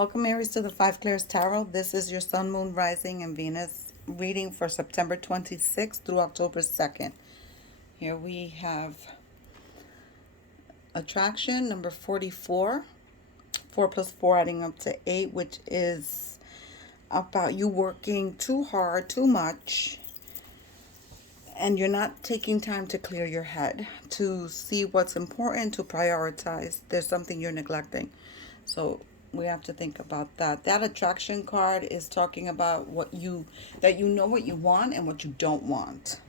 Welcome, Aries, to the Five Clairs Tarot. This is your Sun, Moon, Rising, and Venus reading for September 26th through October 2nd. Here we have attraction number 44. 4 plus 4 adding up to 8, which is about you working too hard, too much, and you're not taking time to clear your head, to see what's important, to prioritize. There's something you're neglecting. So we have to think about that. That attraction card is talking about that you know what you want and what you don't want.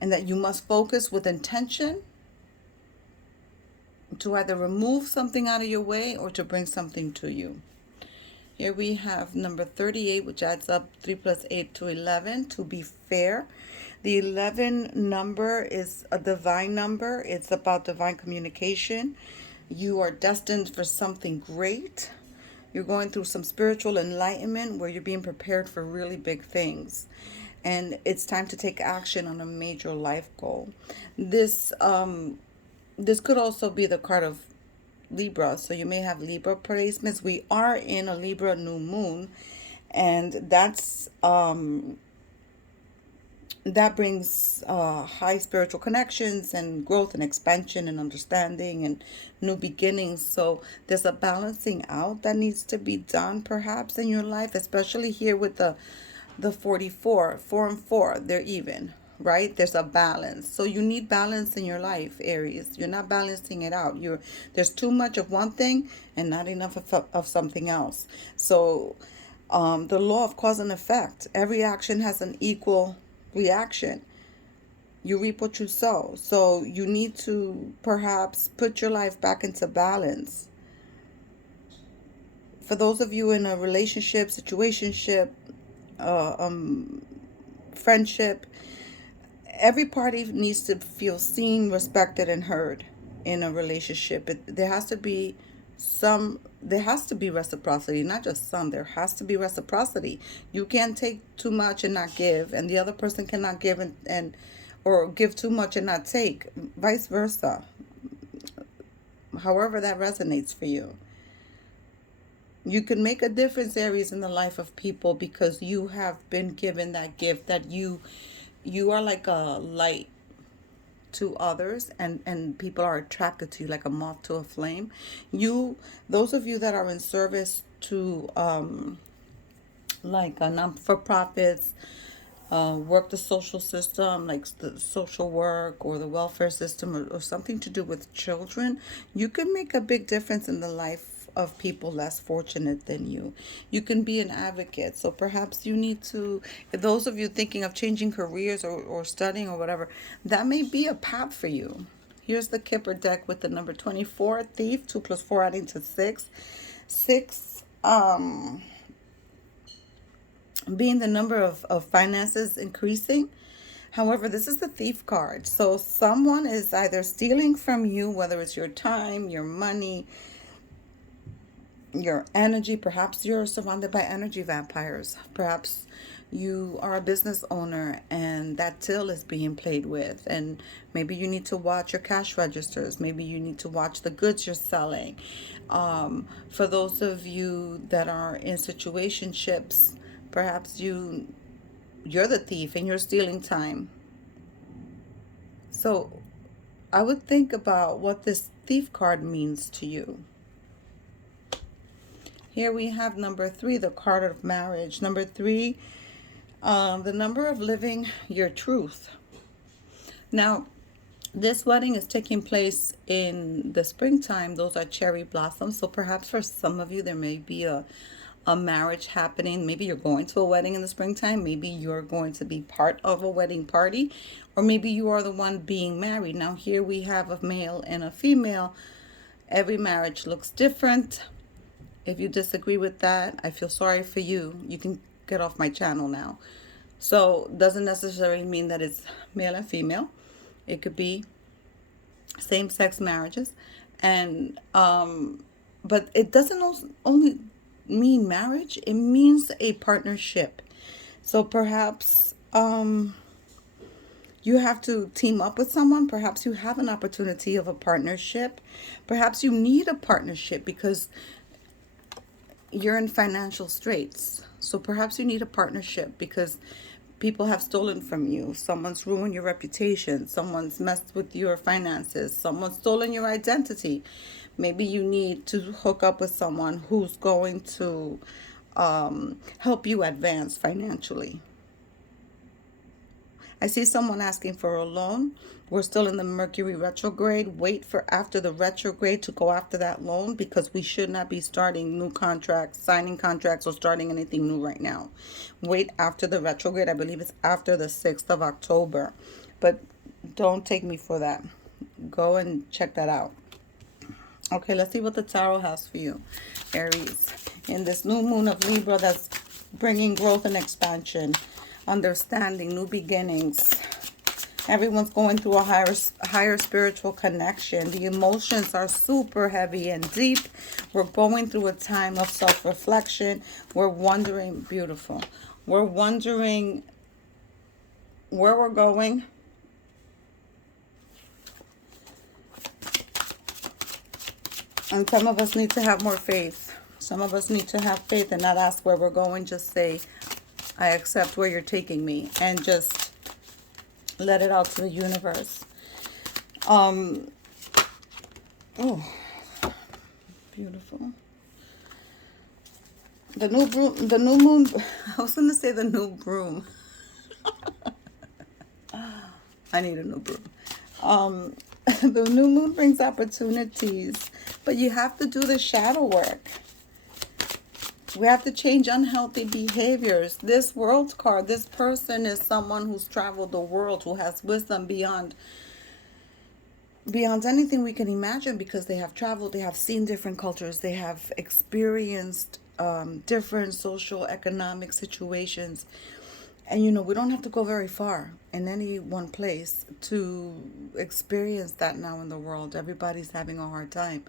And that you must focus with intention to either remove something out of your way or to bring something to you. Here we have number 38, which adds up 3 plus 8 to 11, to be fair. The 11 number is a divine number. It's about divine communication. You are destined for something great. You're going through some spiritual enlightenment where you're being prepared for really big things. And it's time to take action on a major life goal. This could also be the card of Libra, so you may have Libra placements. We are in a Libra new moon, and that brings high spiritual connections and growth and expansion and understanding and new beginnings. So there's a balancing out that needs to be done perhaps in your life, especially here with the 44, 4 and 4, they're even. Right, there's a balance, so you need balance in your life, Aries. You're not balancing it out. There's too much of one thing and not enough of something else. So the law of cause and effect, every action has an equal reaction. You reap what you sow. So you need to perhaps put your life back into balance. For those of you in a relationship, situationship, friendship, every party needs to feel seen, respected, and heard in a relationship. There has to be reciprocity, not just some. There has to be reciprocity. You can't take too much and not give, and the other person cannot give and or give too much and not take. Vice versa. However that resonates for you. You can make a difference, Aries, in the life of people because you have been given that gift, that you are like a light to others, and people are attracted to you like a moth to a flame. Those of you that are in service to like non-for-profits, work the social system, like the social work or the welfare system, or something to do with children, you can make a big difference in the life of people less fortunate than you. You can be an advocate. So perhaps you need to, those of you thinking of changing careers or studying or whatever, that may be a path for you. Here's the Kipper deck with the number 24, Thief, 2 plus 4 adding to 6. 6, being the number of finances increasing. However, this is the Thief card. So someone is either stealing from you, whether it's your time, your money, your energy. Perhaps you're surrounded by energy vampires. Perhaps you are a business owner and that till is being played with, and maybe you need to watch your cash registers. Maybe you need to watch the goods you're selling. For those of you that are in situationships, perhaps you're the thief and you're stealing time. So I would think about what this Thief card means to you. Here we have number 3, the card of marriage. Number 3, the number of living your truth. Now, this wedding is taking place in the springtime. Those are cherry blossoms. So perhaps for some of you, there may be a marriage happening. Maybe you're going to a wedding in the springtime. Maybe you're going to be part of a wedding party. Or maybe you are the one being married. Now, here we have a male and a female. Every marriage looks different. If you disagree with that, I feel sorry for you. You can get off my channel now. So doesn't necessarily mean that it's male and female. It could be same-sex marriages. And but it doesn't only mean marriage. It means a partnership. So perhaps you have to team up with someone. Perhaps you have an opportunity of a partnership. Perhaps you need a partnership because you're in financial straits. So perhaps you need a partnership because people have stolen from you. Someone's ruined your reputation. Someone's messed with your finances. Someone's stolen your identity. Maybe you need to hook up with someone who's going to help you advance financially. I see someone asking for a loan. We're still in the Mercury retrograde. Wait for after the retrograde to go after that loan because we should not be starting new contracts, signing contracts, or starting anything new right now. Wait after the retrograde. I believe it's after the 6th of October. But don't take me for that. Go and check that out. Okay, let's see what the tarot has for you, Aries. In this new moon of Libra that's bringing growth and expansion, understanding, new beginnings. Everyone's going through a higher spiritual connection. The emotions are super heavy and deep. We're going through a time of self-reflection. We're wondering, beautiful. We're wondering where we're going. And some of us need to have more faith. Some of us need to have faith and not ask where we're going. Just say, I accept where you're taking me. And just let it out to the universe. Oh, beautiful. The new broom, the new moon. I was going to say the new broom. I need a new broom. The new moon brings opportunities, but you have to do the shadow work. We have to change unhealthy behaviors. This world card, this person is someone who's traveled the world, who has wisdom beyond anything we can imagine because they have traveled, they have seen different cultures, they have experienced different social, economic situations. And we don't have to go very far in any one place to experience that now in the world. Everybody's having a hard time.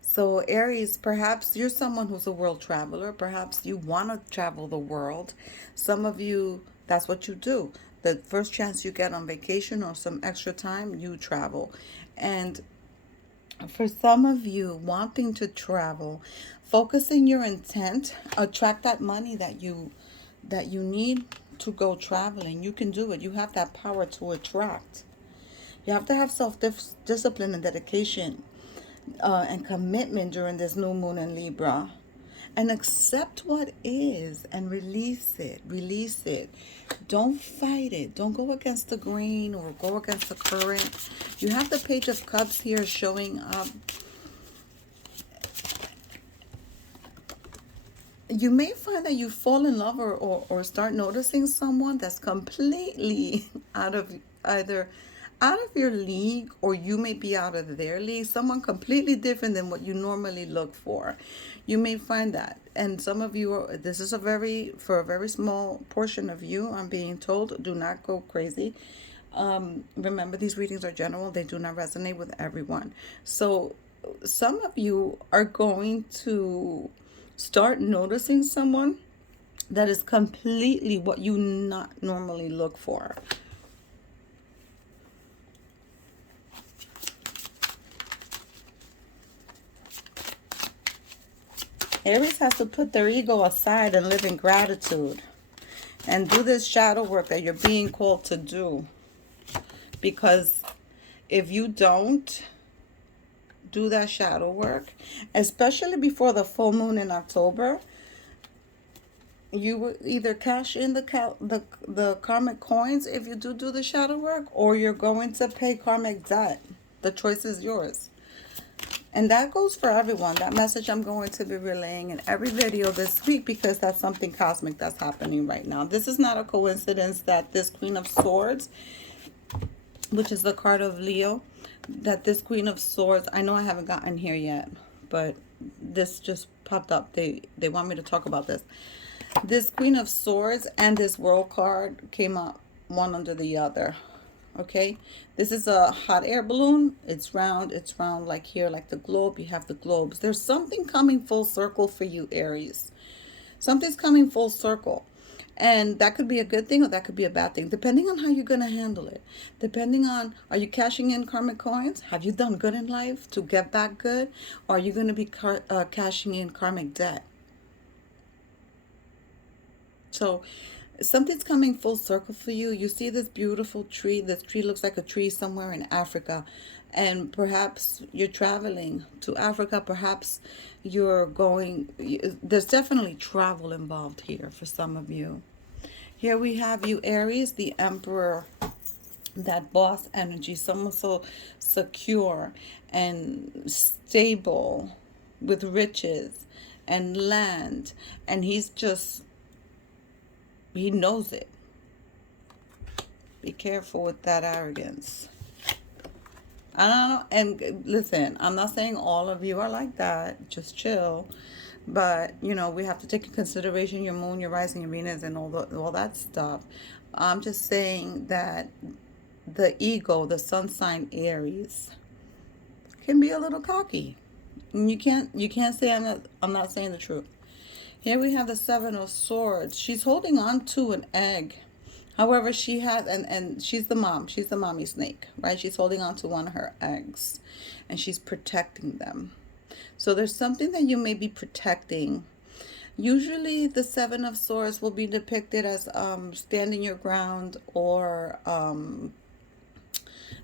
So Aries, perhaps you're someone who's a world traveler. Perhaps you want to travel the world. Some of you, that's what you do. The first chance you get on vacation or some extra time, you travel. And for some of you wanting to travel, focusing your intent, attract that money that you need to go traveling. You can do it. You have that power to attract. You have to have self-discipline and dedication and commitment during this new moon in Libra, and accept what is and release it. Release it. Don't fight it. Don't go against the grain or go against the current. You have the Page of Cups here showing up. You may find that you fall in love or start noticing someone that's completely out of your league, or you may be out of their league, someone completely different than what you normally look for. You may find that. And some of you, this is for a very small portion of you, I'm being told, do not go crazy. Remember, these readings are general. They do not resonate with everyone. So some of you are going to start noticing someone that is completely what you not normally look for. Aries has to put their ego aside and live in gratitude and do this shadow work that you're being called to do. Because if you don't do that shadow work, especially before the full moon in October, you will either cash in the karmic coins if you do the shadow work, or you're going to pay karmic debt. The choice is yours. And that goes for everyone. That message I'm going to be relaying in every video this week because that's something cosmic that's happening right now. This is not a coincidence that this Queen of Swords, which is the card of Leo, that this Queen of Swords, I know I haven't gotten here yet, but this just popped up. They want me to talk about this. This Queen of Swords and this World card came up one under the other. Okay, this is a hot air balloon. It's round like here, like the globe. You have the globes. There's something coming full circle for you, Aries. Something's coming full circle. And that could be a good thing or that could be a bad thing, depending on how you're going to handle it. Depending on, are you cashing in karmic coins? Have you done good in life to get back good? Or are you going to be cashing in karmic debt? So something's coming full circle for you. You see this beautiful tree. This tree looks like a tree somewhere in Africa. And perhaps you're traveling to Africa. Perhaps you're going. There's definitely travel involved here for some of you. Here we have you, Aries, the Emperor, that boss energy, someone so secure and stable with riches and land. And he knows it. Be careful with that arrogance. I don't know. And listen, I'm not saying all of you are like that. Just chill. But, you know, we have to take into consideration your moon, your rising, your Venus, and all that stuff. I'm just saying that the ego, the sun sign Aries, can be a little cocky. And you can't say I'm not saying the truth. Here we have the Seven of Swords. She's holding on to an egg. However, she has, and she's the mom. She's the mommy snake, right? She's holding on to one of her eggs, and she's protecting them. So there's something that you may be protecting. Usually the Seven of Swords will be depicted as standing your ground or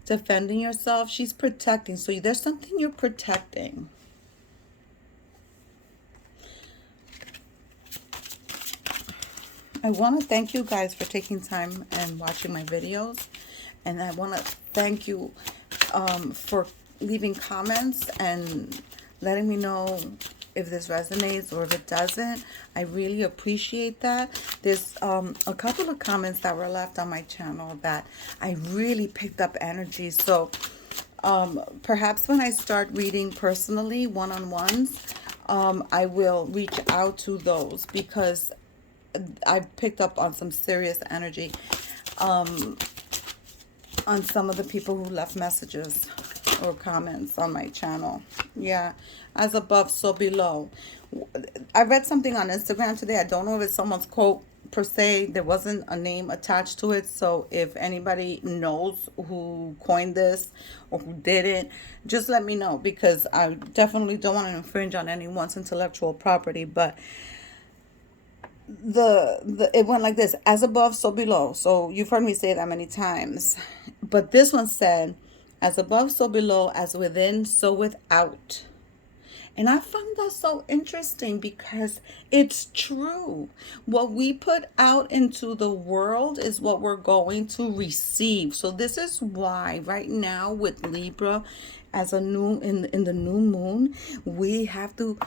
defending yourself. She's protecting. So there's something you're protecting. I want to thank you guys for taking time and watching my videos. And I want to thank you for leaving comments and letting me know if this resonates or if it doesn't. I really appreciate that. There's a couple of comments that were left on my channel that I really picked up energy. So perhaps when I start reading personally, one-on-ones, I will reach out to those because I picked up on some serious energy on some of the people who left messages or comments on my channel. Yeah, as above, so below. I read something on Instagram today. I don't know if it's someone's quote per se. There wasn't a name attached to it. So if anybody knows who coined this or who didn't, just let me know, because I definitely don't want to infringe on anyone's intellectual property. But it went like this: as above, so below. So you've heard me say that many times, but this one said, as above, so below, as within, so without. And I found that so interesting because it's true. What we put out into the world is what we're going to receive. So this is why right now with Libra, as a new in the new moon, we have to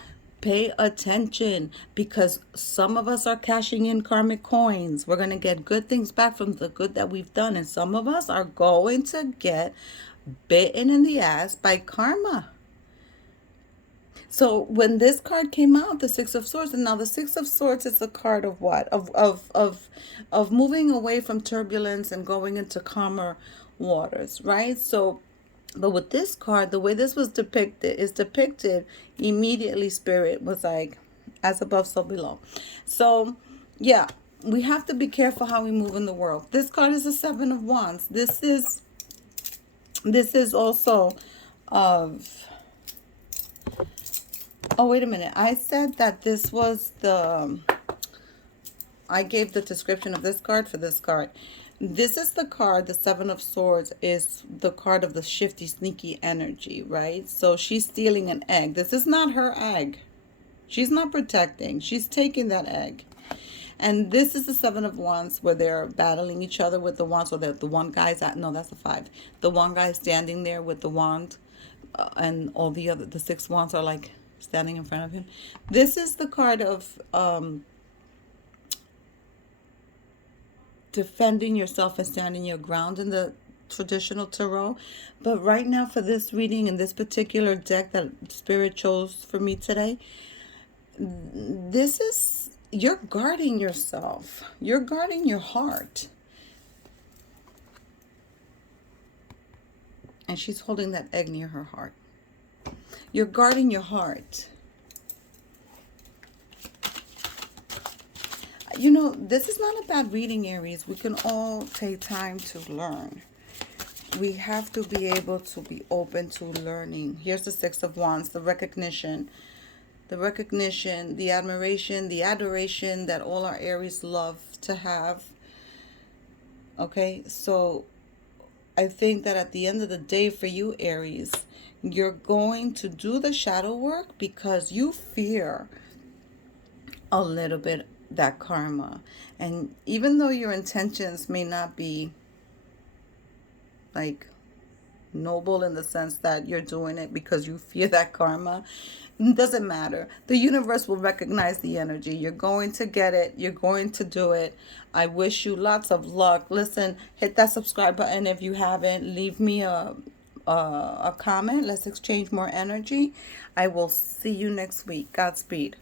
pay attention, because some of us are cashing in karmic coins. We're going to get good things back from the good that we've done. And some of us are going to get bitten in the ass by karma. So when this card came out, the Six of Swords, and now the Six of Swords is a card of what? Of moving away from turbulence and going into calmer waters, right? So but with this card, the way this was depicted immediately, Spirit was like, as above, so below. So, yeah, we have to be careful how we move in the world. This card is a Seven of Wands. This is also of... Oh, wait a minute. I said that this was the... I gave the description of this card for this card. This is the card, the Seven of Swords is the card of the shifty, sneaky energy, right? So she's stealing an egg. This is not her egg. She's not protecting. She's taking that egg. And this is the Seven of Wands, where they're battling each other with the wand. So that the one guy's at, no, that's a 5. The one guy's standing there with the wand, and all the 6 wands are like standing in front of him. This is the card of defending yourself and standing your ground in the traditional tarot. But right now, for this reading in this particular deck that Spirit chose for me today, this is, you're guarding yourself. You're guarding your heart. And she's holding that egg near her heart. You're guarding your heart. You know, this is not a bad reading, Aries. We can all take time to learn. We have to be able to be open to learning. Here's the Six of Wands, the recognition. the recognition, the admiration, the adoration that all our Aries love to have. Okay, so I think that at the end of the day for you, Aries, you're going to do the shadow work because you fear a little bit that karma. And even though your intentions may not be like noble in the sense that you're doing it because you fear that karma, it doesn't matter. The universe will recognize the energy. You're going to get it. You're going to do it. I wish you lots of luck. Listen, hit that subscribe button if you haven't. Leave me a comment. Let's exchange more energy. I will see you next week. Godspeed.